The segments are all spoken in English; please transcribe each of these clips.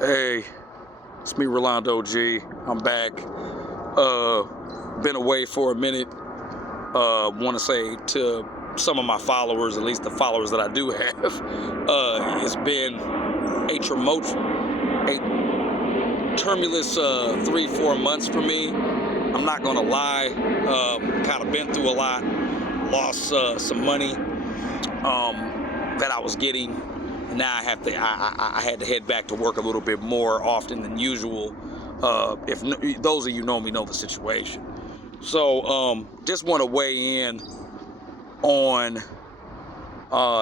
Hey, it's me, Rolando G. I'm back. Been away for a minute. Want to say to some of my followers, at least the followers that I do have, it's been a tumultuous 3-4 months for me. I'm not gonna lie. Kind of been through a lot. Lost some money that I was getting. Now I had to head back to work a little bit more often than usual. If those of you know me know the situation. So just want to weigh in on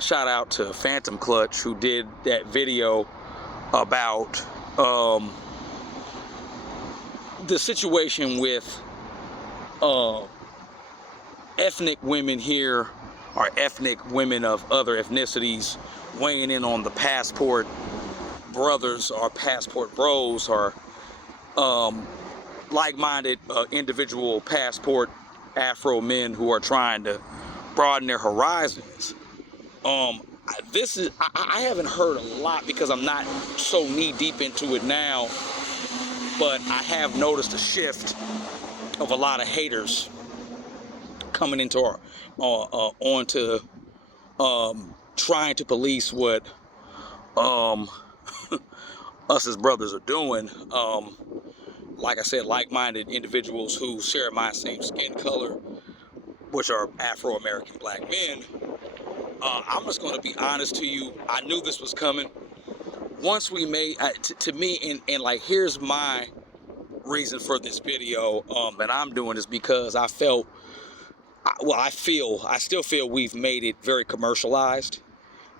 shout out to Phantom Clutch, who did that video about the situation with ethnic women here, or ethnic women of other ethnicities, weighing in on the passport brothers or passport bros, or like-minded individual passport Afro men who are trying to broaden their horizons. I haven't heard a lot because I'm not so knee deep into it now, but I have noticed a shift of a lot of haters coming into onto trying to police what us as brothers are doing. Like I said, like-minded individuals who share my same skin color, which are Afro American black men. I'm just going to be honest to you. I knew this was coming. Once we made, to me, and like, here's my reason for this video that I'm doing, is because I still feel we've made it very commercialized,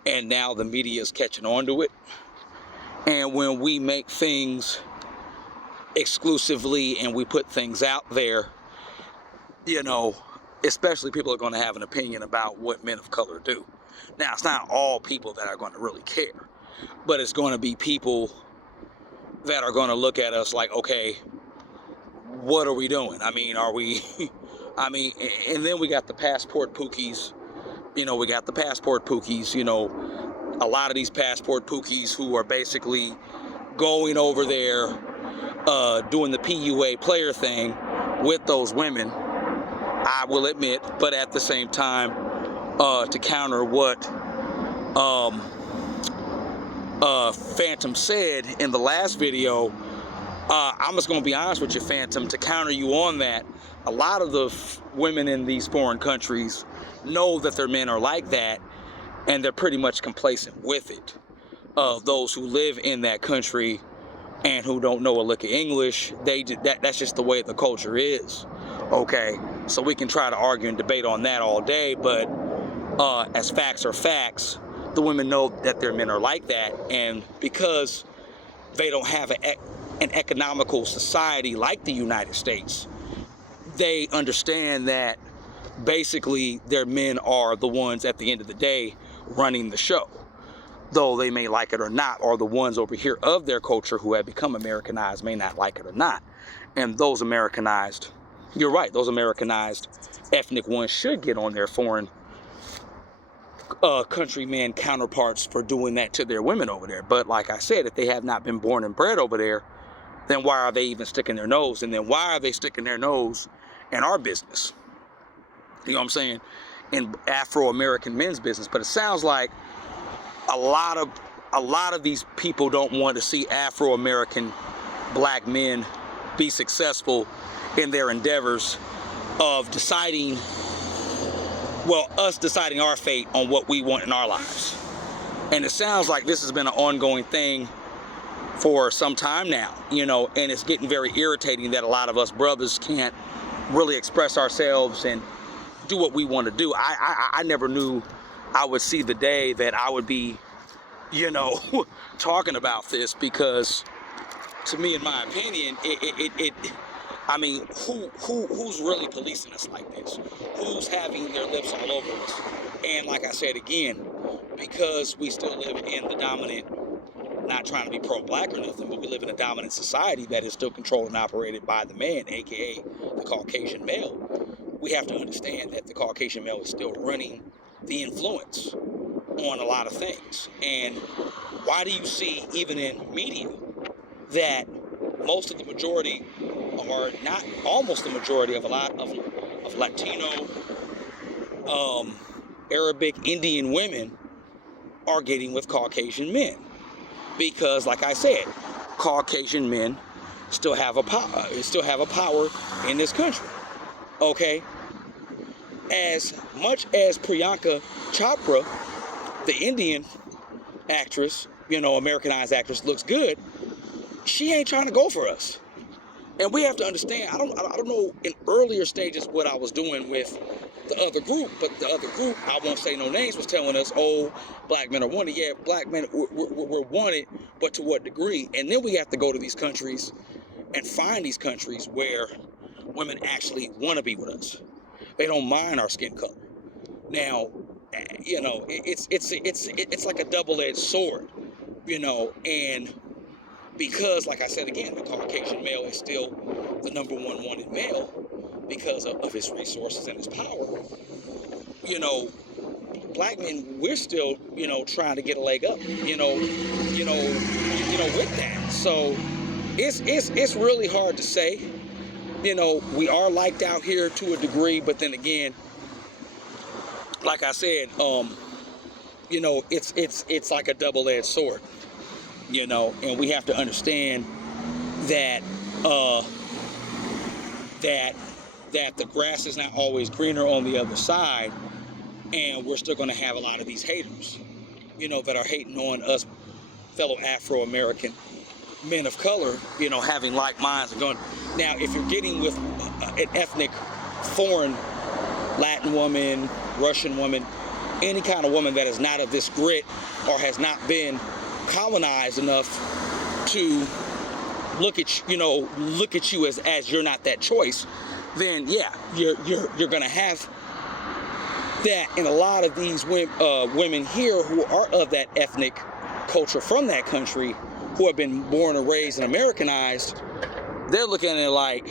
and now the media is catching on to it. And when we make things exclusively and we put things out there, you know, especially people are going to have an opinion about what men of color do. Now, it's not all people that are going to really care, but it's going to be people that are going to look at us like, okay, what are we doing? I mean, are we, and then we got the passport pookies, you know, a lot of these passport pookies who are basically going over there, doing the PUA player thing with those women, I will admit, but at the same time, to counter what Phantom said in the last video, I'm just going to be honest with you, Phantom, to counter you on that. A lot of the women in these foreign countries know that their men are like that, and they're pretty much complacent with it. Those who live in that country and who don't know a lick of English, that's just the way the culture is. Okay, so we can try to argue and debate on that all day, but as facts are facts, the women know that their men are like that, and because they don't have an economical society like the United States, they understand that basically their men are the ones at the end of the day running the show. Though they may like it or not, or the ones over here of their culture who have become Americanized may not like it or not. And those Americanized, you're right, those Americanized ethnic ones should get on their foreign countrymen counterparts for doing that to their women over there. But like I said, if they have not been born and bred over there, then why are they even sticking their nose? And then why are they sticking their nose in our business? You know what I'm saying? In Afro American men's business. But it sounds like a lot of these people don't want to see Afro American black men be successful in their endeavors of deciding, well, us deciding our fate on what we want in our lives. And it sounds like this has been an ongoing thing for some time now, you know, and it's getting very irritating that a lot of us brothers can't really express ourselves and do what we want to do. I never knew I would see the day that I would be, you know, talking about this, because to me, in my opinion, who's really policing us like this? Who's having their lips all over us? And like I said again, because we still live in the dominant, not trying to be pro-black or nothing, but we live in a dominant society that is still controlled and operated by the man, aka the Caucasian male. We have to understand that the Caucasian male is still running the influence on a lot of things. And why do you see, even in media, that most of the majority, or not almost the majority of a lot of Latino, Arabic, Indian women are getting with Caucasian men. Because, like I said, Caucasian men still have a power in this country. Okay? As much as Priyanka Chopra, the Indian actress, Americanized actress, looks good, she ain't trying to go for us. And we have to understand, I don't know in earlier stages what I was doing with the other group, but the other group, I won't say no names, was telling us, oh, black men are wanted. Yeah, black men we're wanted, but to what degree? And then we have to go to these countries and find these countries where women actually want to be with us. They don't mind our skin color. Now, it's like a double-edged sword, and because, like I said again, the Caucasian male is still the number one wanted male because of his resources and his power. Black men, we're still, trying to get a leg up, with that. So it's really hard to say. We are liked out here to a degree, but then again, like I said, it's like a double-edged sword, and we have to understand that that the grass is not always greener on the other side, and we're still going to have a lot of these haters, that are hating on us fellow Afro American men of color, having like minds and going. Now, if you're getting with an ethnic foreign Latin woman, Russian woman, any kind of woman that is not of this grit or has not been colonized enough to look at you as you're not that choice, then yeah, you're gonna have that. And a lot of these women here who are of that ethnic culture from that country, who have been born and raised and Americanized, they're looking at it like,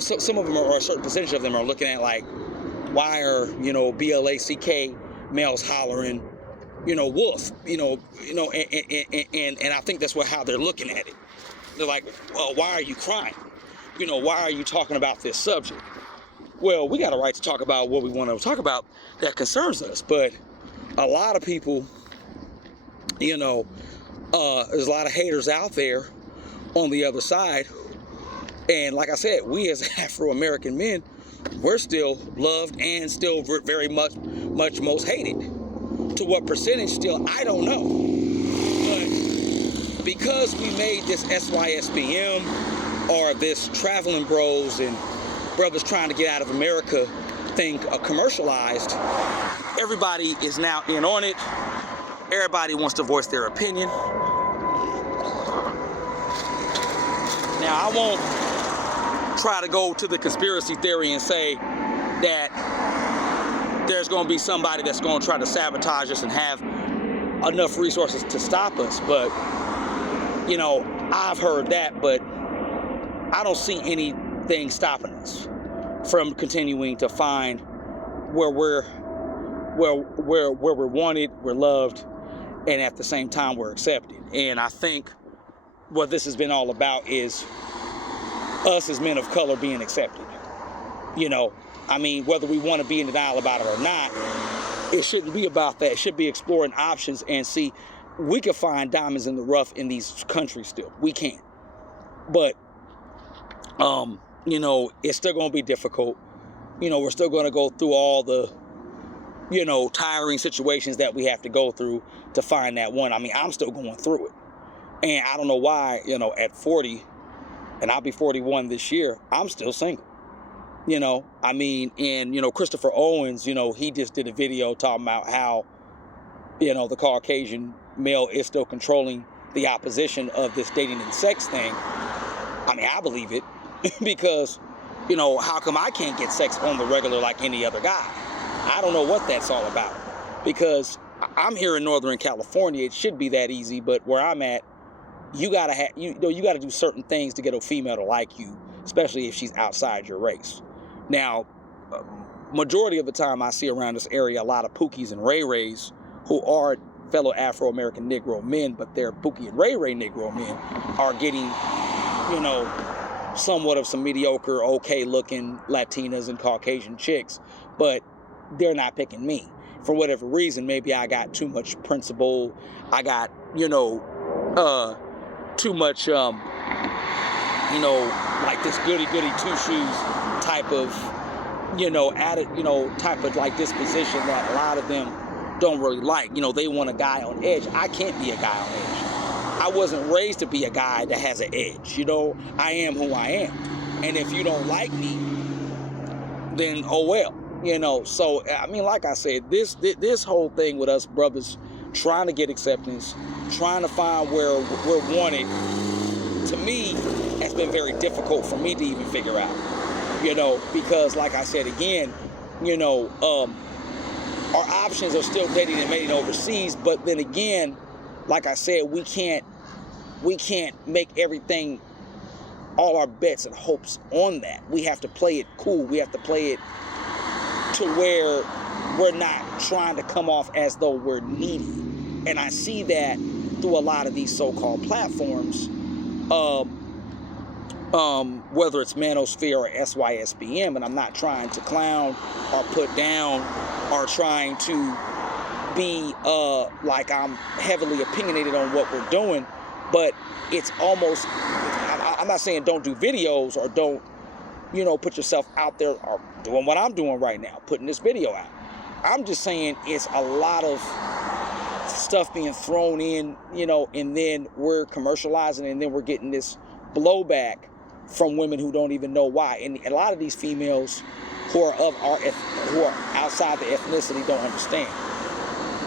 some of them or a certain percentage of them are looking at like, why are, BLACK males hollering, wolf, and I think that's how they're looking at it. They're like, well, why are you crying? Why are you talking about this subject? Well, we got a right to talk about what we want to talk about that concerns us, but a lot of people, there's a lot of haters out there on the other side. And like I said, we as Afro-American men, we're still loved and still very much most hated. To what percentage still, I don't know. But because we made this SYSBM or this traveling bros and brothers trying to get out of America thing commercialized, everybody is now in on it. Everybody wants to voice their opinion. Now, I won't try to go to the conspiracy theory and say that there's going to be somebody that's going to try to sabotage us and have enough resources to stop us. But, I've heard that, but I don't see anything stopping us from continuing to find where we're wanted, we're loved, and at the same time we're accepted. And I think what this has been all about is us as men of color being accepted. Whether we want to be in denial about it or not, it shouldn't be about that. It should be exploring options and see, we can find diamonds in the rough in these countries still. We can. But, it's still going to be difficult. We're still going to go through all the, tiring situations that we have to go through to find that one. I'm still going through it. And I don't know why, at 40, and I'll be 41 this year, I'm still single. Christopher Owens, he just did a video talking about how, the Caucasian male is still controlling the opposition of this dating and sex thing. I believe it because, how come I can't get sex on the regular like any other guy? I don't know what that's all about, because I'm here in Northern California. It should be that easy, but where I'm at, you gotta do certain things to get a female to like you, especially if she's outside your race. Now, majority of the time I see around this area a lot of Pookies and Ray Rays who are fellow Afro American Negro men, but they're Pookie and Ray Ray Negro men, are getting, you know, somewhat of some mediocre, okay looking Latinas and Caucasian chicks, but they're not picking me. For whatever reason, maybe I got too much principle, I got, you know, too much, you know, like this goody two shoes type of, you know, type of like disposition that a lot of them don't really like. You know, they want a guy on edge. I can't be a guy on edge. I wasn't raised to be a guy that has an edge. You know, I am who I am. And if you don't like me, then oh well. You know, so I mean, like I said, this whole thing with us brothers trying to get acceptance, trying to find where we're wanted, to me, has been very difficult for me to even figure out. You know, because like I said again, you know, our options are still dating and mating overseas, but then again, like I said, we can't make everything, all our bets and hopes on that. We have to play it cool. We have to play it to where we're not trying to come off as though we're needy. And I see that through a lot of these so-called platforms, whether it's Mansophere or SYSBM, and I'm not trying to clown or put down or trying to be like I'm heavily opinionated on what we're doing, but it's almost, I'm not saying don't do videos or don't, you know, put yourself out there or doing what I'm doing right now, putting this video out. I'm just saying it's a lot of stuff being thrown in, you know, and then we're commercializing, and then we're getting this blowback from women who don't even know why. And a lot of these females who are who are outside the ethnicity don't understand.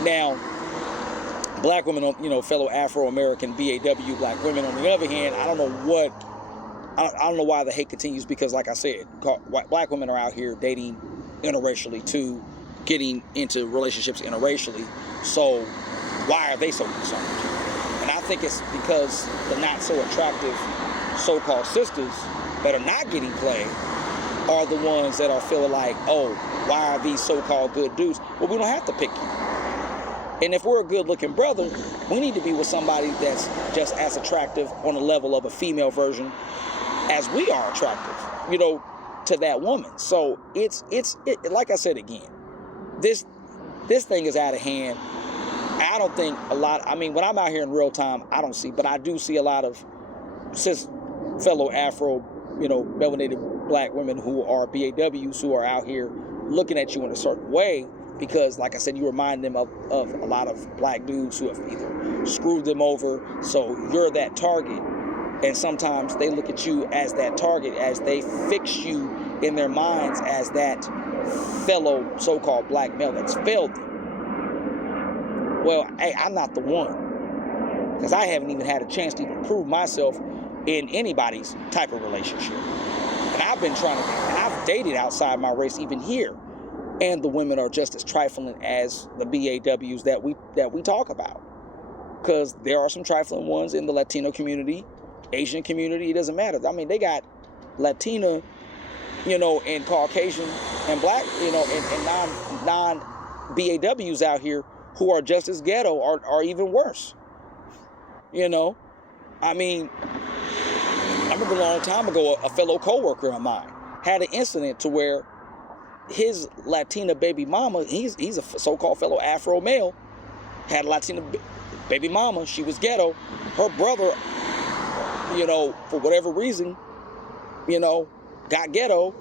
Now, black women, you know, fellow Afro American BAW black women, on the other hand, I don't know why the hate continues, because like I said, black women are out here dating interracially too, getting into relationships interracially. So why are they so concerned? And I think it's because the not so attractive so-called sisters that are not getting played are the ones that are feeling like, oh, why are these so-called good dudes? Well, we don't have to pick you. And if we're a good-looking brother, we need to be with somebody that's just as attractive on the level of a female version as we are attractive, you know, to that woman. So it's like I said again, this thing is out of hand. I don't think a lot, I mean, when I'm out here in real time, I don't see, but I do see a lot of fellow Afro, you know, melanated black women who are BAWs who are out here looking at you in a certain way, because like I said, you remind them of a lot of black dudes who have either screwed them over, so you're that target. And sometimes they look at you as that target, as they fix you in their minds as that fellow so-called black male that's failed them. Well, hey, I'm not the one, because I haven't even had a chance to even prove myself in anybody's type of relationship. And I've been trying to, and I've dated outside my race even here, and the women are just as trifling as the BAWs that we talk about. Because there are some trifling ones in the Latino community, Asian community, it doesn't matter. I mean, they got Latina, you know, and Caucasian and black, you know, and non-BAWs out here who are just as ghetto or even worse. You know, I mean, I remember a long time ago, a fellow co-worker of mine had an incident to where his Latina baby mama, he's a so-called fellow Afro male, had a Latina baby mama. She was ghetto. Her brother, you know, for whatever reason, you know, got ghetto,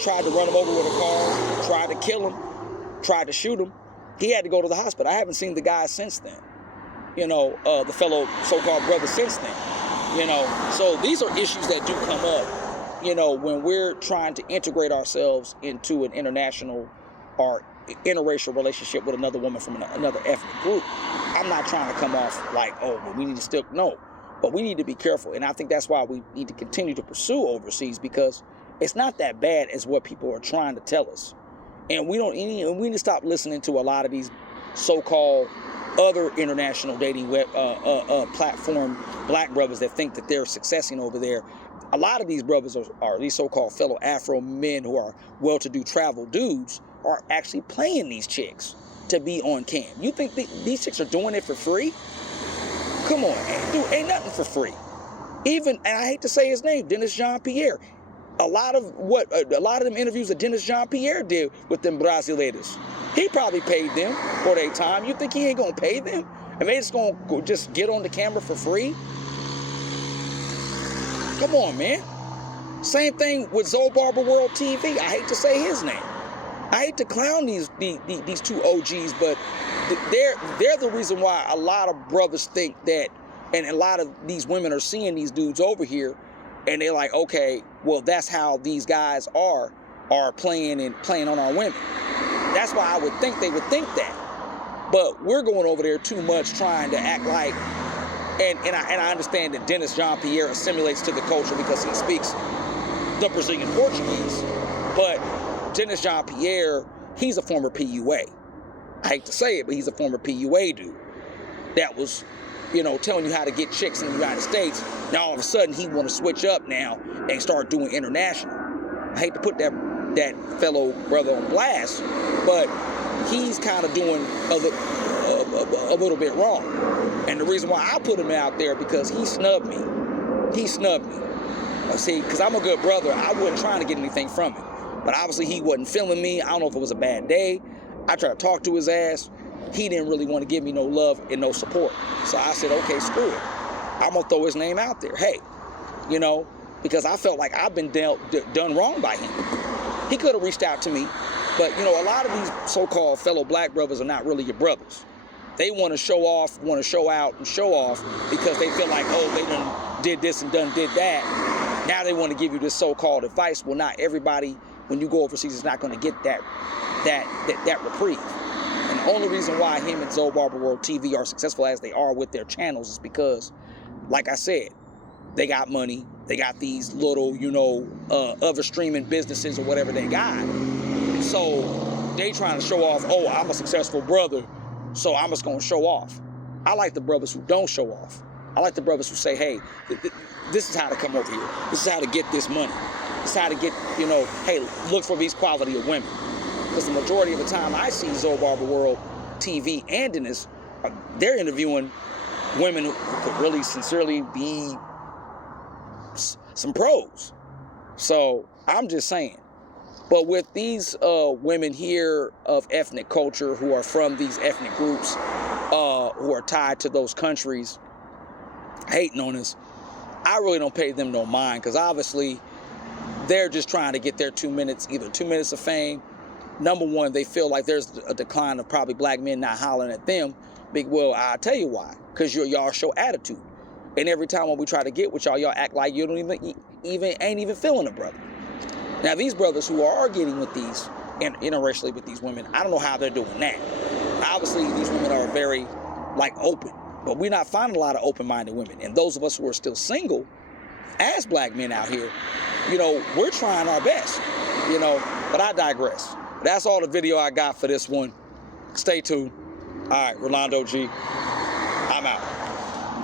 tried to run him over with a car, tried to kill him, tried to shoot him. He had to go to the hospital. I haven't seen the guy since then, you know, the fellow so-called brother since then, you know. So these are issues that do come up, you know, when we're trying to integrate ourselves into an international or interracial relationship with another woman from another ethnic group. I'm not trying to come off like, oh, well, we need to still, no. But we need to be careful, and I think that's why we need to continue to pursue overseas, because it's not that bad as what people are trying to tell us. And we need to stop listening to a lot of these so-called other international dating web platform black brothers that think that they're successing over there. A lot of these brothers are these so-called fellow Afro men who are well-to-do travel dudes are actually playing these chicks. to be on cam. You think these chicks are doing it for free? Come on, ain't nothing for free. Even, and I hate to say his name, Dennis Jean-Pierre. A lot of them interviews that Dennis Jean-Pierre did with them Brasileiras, he probably paid them for their time. You think he ain't gonna pay them? And they just gonna just get on the camera for free? Come on, man. Same thing with Zoe Barber World TV. I hate to say his name. I hate to clown these two OGs, but they're the reason why a lot of brothers think that, and a lot of these women are seeing these dudes over here, and they're like, okay, well, that's how these guys are playing on our women. That's why I would think they would think that. But we're going over there too much trying to act like, and I understand that Dennis Jean-Pierre assimilates to the culture because he speaks the Brazilian Portuguese, but Dennis Jean-Pierre, he's a former PUA. I hate to say it, but he's a former PUA dude that was, telling you how to get chicks in the United States. Now all of a sudden he want to switch up now and start doing international. I hate to put that fellow brother on blast, but he's kind of doing a little bit wrong. And the reason why I put him out there because he snubbed me. See, because I'm a good brother, I wasn't trying to get anything from him. But obviously he wasn't feeling me. I don't know if it was a bad day. I tried to talk to his ass. He didn't really want to give me no love and no support. So I said, okay, screw it. I'm going to throw his name out there. Hey, because I felt like I've been done wrong by him. He could have reached out to me. But, a lot of these so-called fellow black brothers are not really your brothers. They want to show off, want to show out and show off because they feel like, oh, they done did this and done did that. Now they want to give you this so-called advice. Well, not everybody, when you go overseas, is not going to get that reprieve. And the only reason why him and Zoe Barber World TV are successful as they are with their channels is because, like I said, they got money. They got these little, other streaming businesses or whatever they got. So they trying to show off, oh, I'm a successful brother, so I'm just going to show off. I like the brothers who don't show off. I like the brothers who say, hey, this is how to come over here. This is how to get this money. This is how to get, hey, look for these quality of women. Because the majority of the time I see Zoe Barber World TV and Dennis, they're interviewing women who could really sincerely be some pros. So I'm just saying. But with these women here of ethnic culture who are from these ethnic groups, who are tied to those countries, hating on us, I really don't pay them no mind because obviously they're just trying to get their 2 minutes, either 2 minutes of fame. Number one, they feel like there's a decline of probably black men not hollering at them. Well, I'll tell you why. Because y'all show attitude. And every time when we try to get with y'all act like you don't ain't even feeling a brother. Now, these brothers who are getting with these, interracially with these women, I don't know how they're doing that. Obviously, these women are very, open. But we're not finding a lot of open-minded women. And those of us who are still single, as black men out here, we're trying our best, But I digress. That's all the video I got for this one. Stay tuned. All right, Rolando G. I'm out.